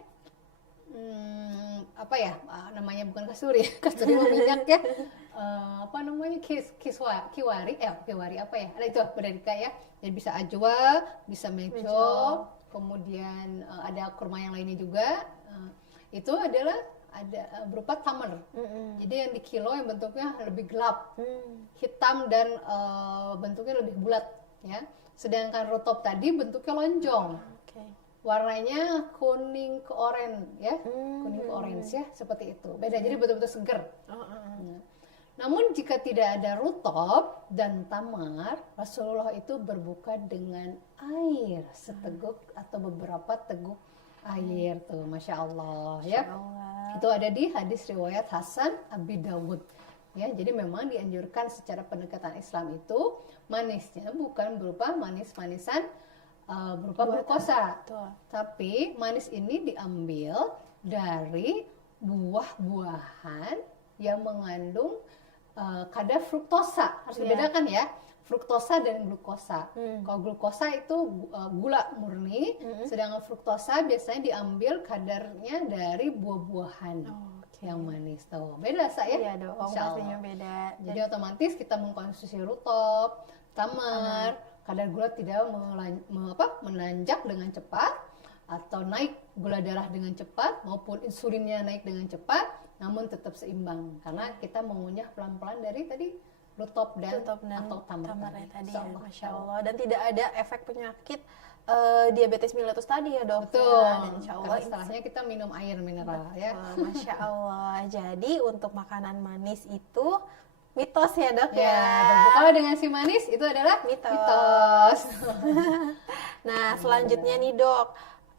Apa ya? Namanya bukan kasturi, kasturi mah minyak ya. Apa namanya? Kiwari apa ya? Ada itu berarti ya. Jadi bisa ajwa, bisa mejol, kemudian ada kurma yang lainnya juga. Itu adalah berupa tamar. Jadi yang di kilo yang bentuknya lebih gelap, hitam dan bentuknya lebih bulat, ya. Sedangkan rutob tadi bentuknya lonjong, Oke. warnanya kuning ke oranye, ya, kuning ke orange ya, seperti itu. Beda, jadi betul-betul seger. Namun jika tidak ada rutob dan tamar, Rasulullah itu berbuka dengan air seteguk atau beberapa teguk air tuh, masya Allah, ya. Allah. Itu ada di hadis riwayat Hasan Abi Dawud. Ya, jadi memang dianjurkan secara pendekatan Islam itu manisnya bukan berupa manis-manisan berupa glukosa, Betul. tapi manis ini diambil dari buah-buahan yang mengandung kadar fruktosa. Harus Iya. dibedakan ya, fruktosa dan glukosa. Kalau glukosa itu gula murni, sedangkan fruktosa biasanya diambil kadarnya dari buah-buahan yang manis tuh. Beda saya. Iya dong, Insya pastinya Allah. beda. Jadi otomatis kita mengkonsumsi rutob, tamar, kadar gula tidak menanjak dengan cepat atau naik gula darah dengan cepat maupun insulinnya naik dengan cepat, namun tetap seimbang karena kita mengunyah pelan-pelan dari tadi rutob dan atau tamar tadi Insya ya, Allah. Masya Allah. Dan tidak ada efek penyakit diabetes mellitus tadi ya, Dok. Betul. Ya, dan insya Allah Karena setelahnya kita minum air mineral ya. Masya Allah. Jadi untuk makanan manis itu mitos ya, Dok Ya, ya. berbuka dengan si manis itu adalah Mitos. Nah, selanjutnya nih, Dok,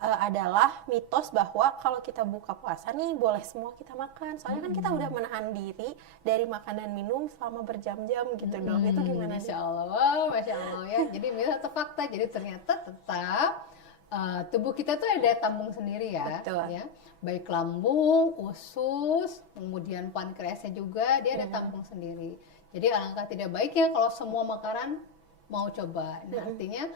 adalah mitos bahwa kalau kita buka puasa nih boleh semua kita makan. Soalnya kan kita udah menahan diri dari makan dan minum selama berjam-jam gitu, Dok. Itu gimana sih? Masya Allah, Masya Allah ya. Jadi mitos atau fakta. Jadi ternyata tetap tubuh kita tuh ada tambung sendiri ya. Betul. Ya. Baik lambung, usus, kemudian pankreasnya juga dia ada tambung sendiri. Jadi alangkah tidak baiknya kalau semua makanan mau coba. Nah, artinya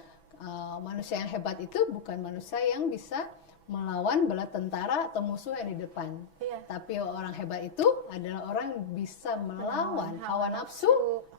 manusia yang hebat itu bukan manusia yang bisa melawan bala tentara atau musuh yang di depan. Iya. Tapi orang hebat itu adalah orang yang bisa melawan hawa nafsu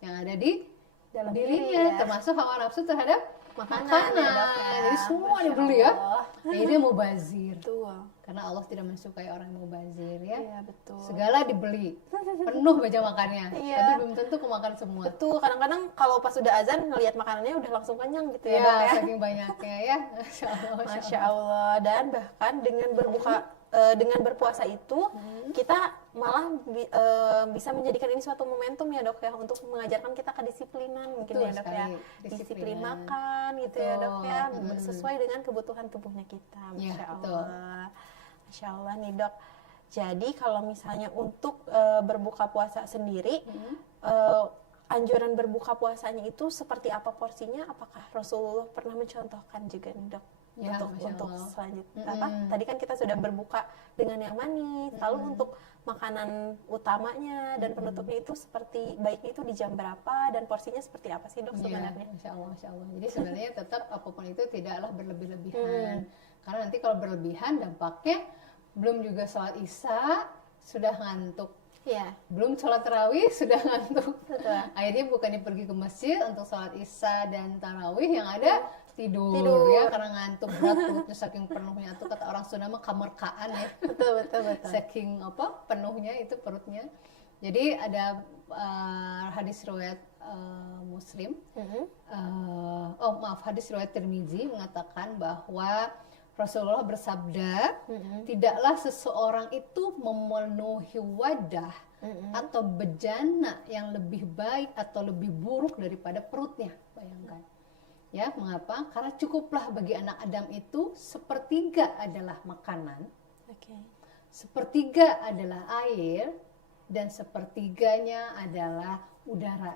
yang ada di Dalam dirinya, diri, ya. termasuk hawa nafsu terhadap Makanan, ya, Dok, ya. Jadi semua Masya dibeli ya. Allah. Akhirnya mubazir. Betul. Karena Allah tidak mensukai orang yang mubazir ya. Iya, betul. Segala dibeli, penuh meja makannya. Iya. Tapi belum tentu kemakan semua. Betul, kadang-kadang kalau pas udah azan ngelihat makanannya udah langsung kenyang gitu ya, Ya, Dok ya. saking banyaknya ya. Masya Allah. Masya Allah. Dan bahkan dengan dengan berpuasa itu kita malah bisa menjadikan ini suatu momentum ya, Dok ya, untuk mengajarkan kita kedisiplinan mungkin Betul ya, Dok ya. sekali, Disiplin disiplinan. makan gitu ya, Dok ya, Betul. sesuai dengan kebutuhan tubuhnya kita. Ya, Masya betul. Allah. Masya Allah nih, Dok. Jadi kalau misalnya untuk berbuka puasa sendiri, anjuran berbuka puasanya itu seperti apa porsinya? Apakah Rasulullah pernah mencontohkan juga nih, Dok? Ya, Masya untuk Allah. selanjutnya tadi kan kita sudah berbuka dengan yang manis, lalu untuk makanan utamanya dan penutupnya itu seperti baiknya itu di jam berapa dan porsinya seperti apa sih, Dok, Iya, sebenarnya? Masya Allah, Masya Allah. Jadi sebenarnya tetap apapun itu tidaklah berlebih-lebihan. Karena nanti kalau berlebihan dampaknya belum juga sholat isya sudah ngantuk. Iya. Belum sholat tarawih sudah ngantuk. Betul. Akhirnya bukannya pergi ke masjid untuk sholat isya dan tarawih, yang ada tidur ya, karena ngantuk berat perutnya saking penuhnya. Itu kata orang Sunda mah kamerkaan ya. Betul. Saking penuhnya itu perutnya. Jadi ada hadis riwayat Muslim, hadis riwayat Tirmizi mengatakan bahwa Rasulullah bersabda, tidaklah seseorang itu memenuhi wadah atau bejana yang lebih baik atau lebih buruk daripada perutnya. Bayangkan. Ya, mengapa? Karena cukuplah bagi anak Adam itu sepertiga adalah makanan, sepertiga adalah air, dan sepertiganya adalah udara.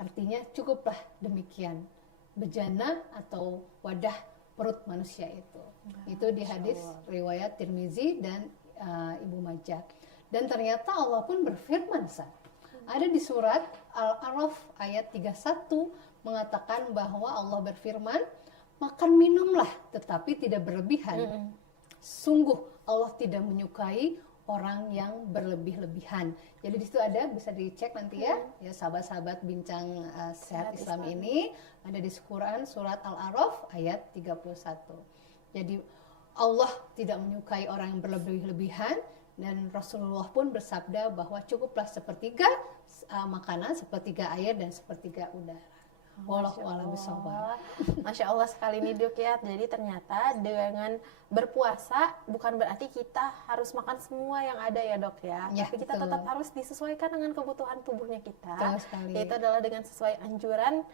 Artinya cukuplah demikian bejana atau wadah perut manusia itu. Itu di hadis riwayat Tirmizi dan Ibnu Majah. Dan ternyata Allah pun berfirman, ada di surat Al-A'raf ayat 31 mengatakan bahwa Allah berfirman, makan minumlah tetapi tidak berlebihan. Sungguh Allah tidak menyukai orang yang berlebih-lebihan. Jadi di situ ada, bisa dicek nanti ya sahabat-sahabat bincang sehat Islam ini, ada di Quran surat Al-A'raf ayat 31. Jadi Allah tidak menyukai orang yang berlebih-lebihan, dan Rasulullah pun bersabda bahwa cukuplah sepertiga makanan, sepertiga air, dan sepertiga udara. Wallahu a'lam bishawab. Masya Allah sekali nih Dok ya. Jadi ternyata dengan berpuasa bukan berarti kita harus makan semua yang ada ya Dok ya. Tapi kita tetap harus disesuaikan dengan kebutuhan tubuhnya kita. Yaitu adalah dengan sesuai anjuran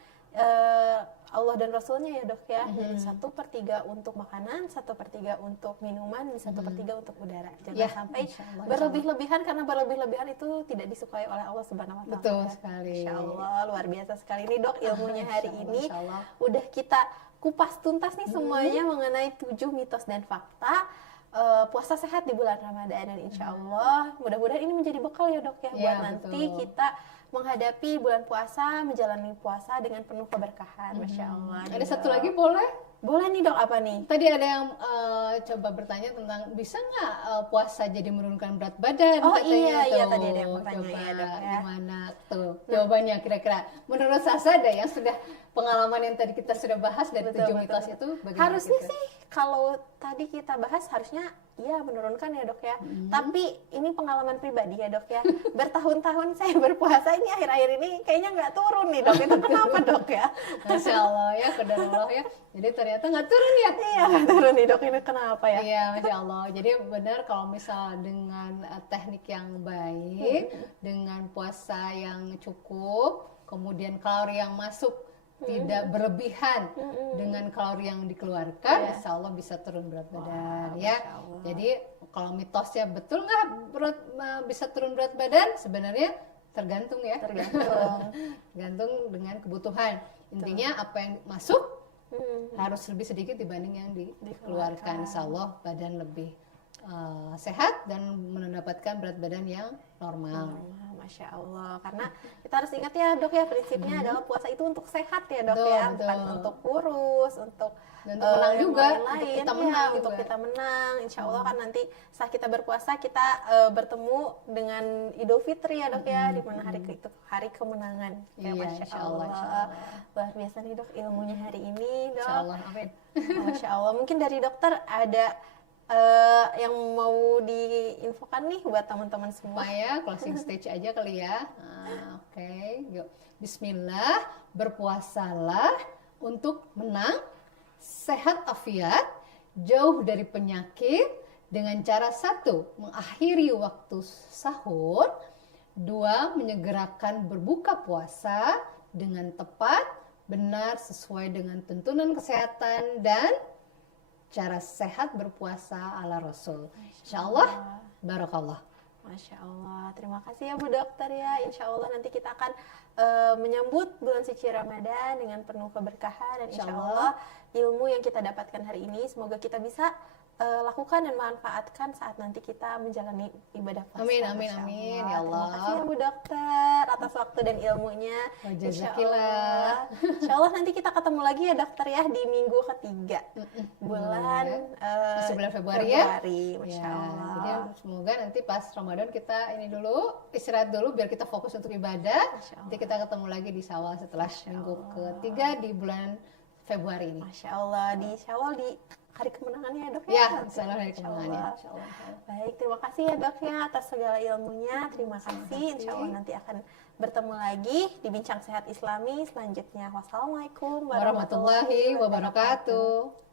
Allah dan Rasulnya ya Dok ya. Jadi 1/3 untuk makanan, 1/3 untuk minuman, 1/3 untuk udara. Jangan sampai berlebih-lebihan, karena berlebih-lebihan itu tidak disukai oleh Allah Subhanahu wa Ta'ala. Betul sekali. Insya Allah luar biasa sekali nih Dok ilmunya hari ini. Udah kita kupas tuntas nih semuanya mengenai 7 mitos dan fakta puasa sehat di bulan Ramadan, dan insya Allah mudah-mudahan ini menjadi bekal ya Dok ya, buat nanti kita menghadapi bulan puasa, menjalani puasa dengan penuh keberkahan. Masya Allah. Ada satu lagi boleh? Boleh nih Dok, apa nih? Tadi ada yang coba bertanya tentang bisa nggak puasa jadi menurunkan berat badan? Oh katanya iya tadi ada yang bertanya coba ya Dok ya. Gimana tuh jawabannya kira-kira? Menurut Sasa ada yang sudah pengalaman yang tadi kita sudah bahas dari 7 mitos itu bagaimana? Harusnya sih kalau tadi kita bahas harusnya ya menurunkan ya Dok ya. Tapi ini pengalaman pribadi ya Dok ya. Bertahun-tahun saya berpuasa, ini akhir-akhir ini kayaknya nggak turun nih Dok. Itu kenapa Dok ya? Masya Allah ya, qadarullah ya. Jadi ternyata nggak turun ya? Iya nggak turun nih Dok, ini kenapa ya? Iya Masya Allah. Jadi benar kalau misal dengan teknik yang baik, dengan puasa yang cukup, kemudian kalori yang masuk tidak berlebihan dengan kalori yang dikeluarkan, insya Allah bisa turun berat badan ya. Jadi kalau mitosnya betul nggak bisa turun berat badan, sebenarnya tergantung ya. Tergantung dengan kebutuhan. Intinya apa yang masuk harus lebih sedikit dibanding yang dikeluarkan. Insya Allah badan lebih sehat dan mendapatkan berat badan yang normal. Masya Allah, karena kita harus ingat ya Dok ya, prinsipnya adalah puasa itu untuk sehat ya Dok ya, bukan untuk kurus, untuk menang juga, lain-lain, untuk kita menang. Insya Allah kan nanti saat kita berpuasa kita bertemu dengan Idul Fitri ya Dok ya, di mana hari itu hari kemenangan. Ya, Masya Allah. Luar biasa nih Dok ilmunya hari ini Dok. Insya Allah, amin. Masya Allah, mungkin dari dokter ada yang mau diinfokan nih buat teman-teman semua ya, closing stage aja kali ya. Oke, yuk. Bismillah, berpuasalah untuk menang, sehat afiat, jauh dari penyakit dengan cara 1, mengakhiri waktu sahur, 2, menyegerakan berbuka puasa dengan tepat, benar sesuai dengan tuntunan kesehatan, dan cara sehat berpuasa ala Rasul. Insya Allah, barakallah. Masya Allah, terima kasih ya Bu Dokter ya. Insya Allah nanti kita akan menyambut bulan suci Ramadan dengan penuh keberkahan, dan insya Allah ilmu yang kita dapatkan hari ini semoga kita bisa lakukan dan manfaatkan saat nanti kita menjalani ibadah puasa. Amin, amin, amin. Ya Allah. Terima kasih ya Bu Dokter atas waktu dan ilmunya. Insya Allah nanti kita ketemu lagi ya Dokter ya di minggu ketiga bulan bulan Februari ya. Masya Allah. Jadi semoga nanti pas Ramadan kita ini dulu istirahat dulu biar kita fokus untuk ibadah. Nanti kita ketemu lagi di Syawal setelah minggu ketiga di bulan Februari ini. Masya Allah, di Syawal di hari kemenangannya ya dok ya? Ya, insyaallah hari Masya kemenangannya. Allah. Insyaallah. Baik, terima kasih ya dok ya atas segala ilmunya. Terima kasih. Insya Allah nanti akan bertemu lagi di Bincang Sehat Islami selanjutnya. Wassalamualaikum Warahmatullahi wabarakatuh.